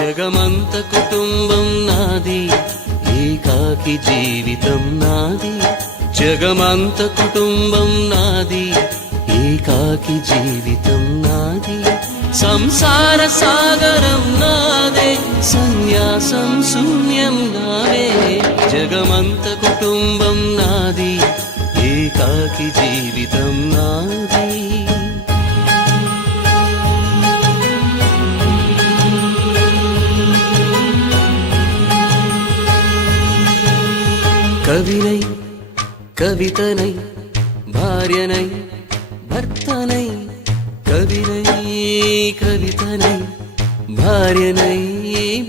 జగమంత కుటుంబం నాది, ఏకాకి జీవితం నాది. జగమంత కుటుంబం నాది, ఏకాకి జీవితం నాది. సంసార సాగరం నాదే, సన్యాసం శూన్యం నావే. జగమంత కుటుంబం నాది, ఏకాకి జీవితం నాది. కవినై కవితనై భార్యనై భర్తనై, కవినై కవితనై భార్యనై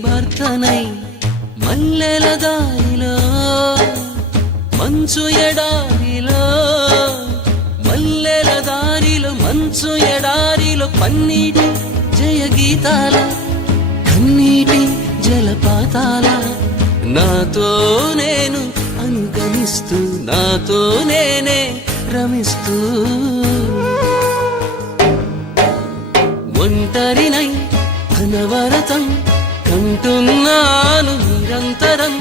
భర్తనై. మల్లెల దారిలో మంచు ఎడారిలో, మల్లెల దారిలో మంచు ఎడారిలో, పన్నీటి జయగీతాల కన్నీటి జలపాతాల. నాతో నేను అనుగమిస్తూ, నాతో నేనే రమిస్తూ, ఒంటరినై అనవరతం కంటున్నాను నిరంతరం.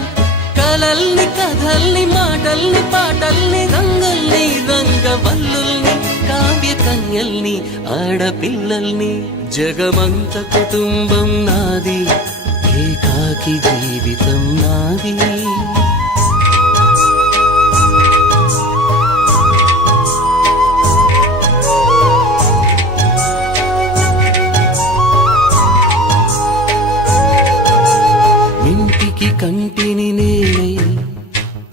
కలల్ని కథల్ని మాటల్ని పాటల్ని రంగుల్ని రంగవల్లుల్ని కావ్య కన్యల్ని ఆడపిల్లల్ని. జగమంత కుటుంబం నాది, ఏకాకి జీవితం నాది. ఇంటికి కంటిని నేనై,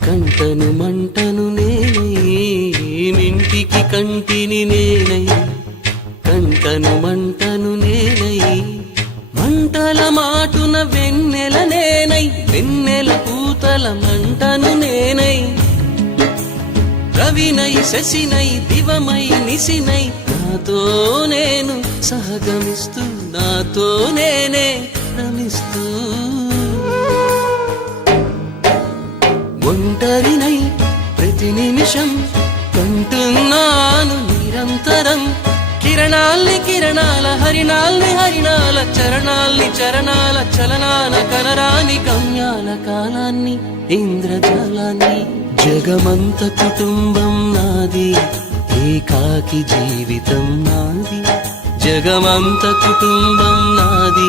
కంటను మంటను నేనై. ఇంటికి కంటిని నేనై, కంటను మంటను నేనై. మంటల మాటున వెన్నెల నేనై, వెన్నెల పూతల మంటను నేనై. రవినై శశినై దివమై నిశినై, నాతో నేను సహగమిస్తూ, నాతో నేనే రమిస్తూ. ఒంటరినై ప్రతి నిమిషం కంటున్నాను నిరంతరం. కిరణాల్ని కిరణాల హరిణాల్ని హరిణాల చరణాల్ని చరణాల చలనాల కనరాని గమ్యాల కాలాన్ని ఇంద్రజాలాన్ని. జగమంత కుటుంబం నాది, ఏకాకి జీవితం నాది. జగమంత కుటుంబం నాది,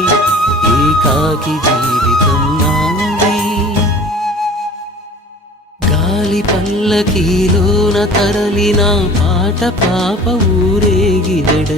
ఏకాకి జీవితం నాది. గాలి పల్లకీలోన తరలిన పాట పాప ఊరేగిదెడల.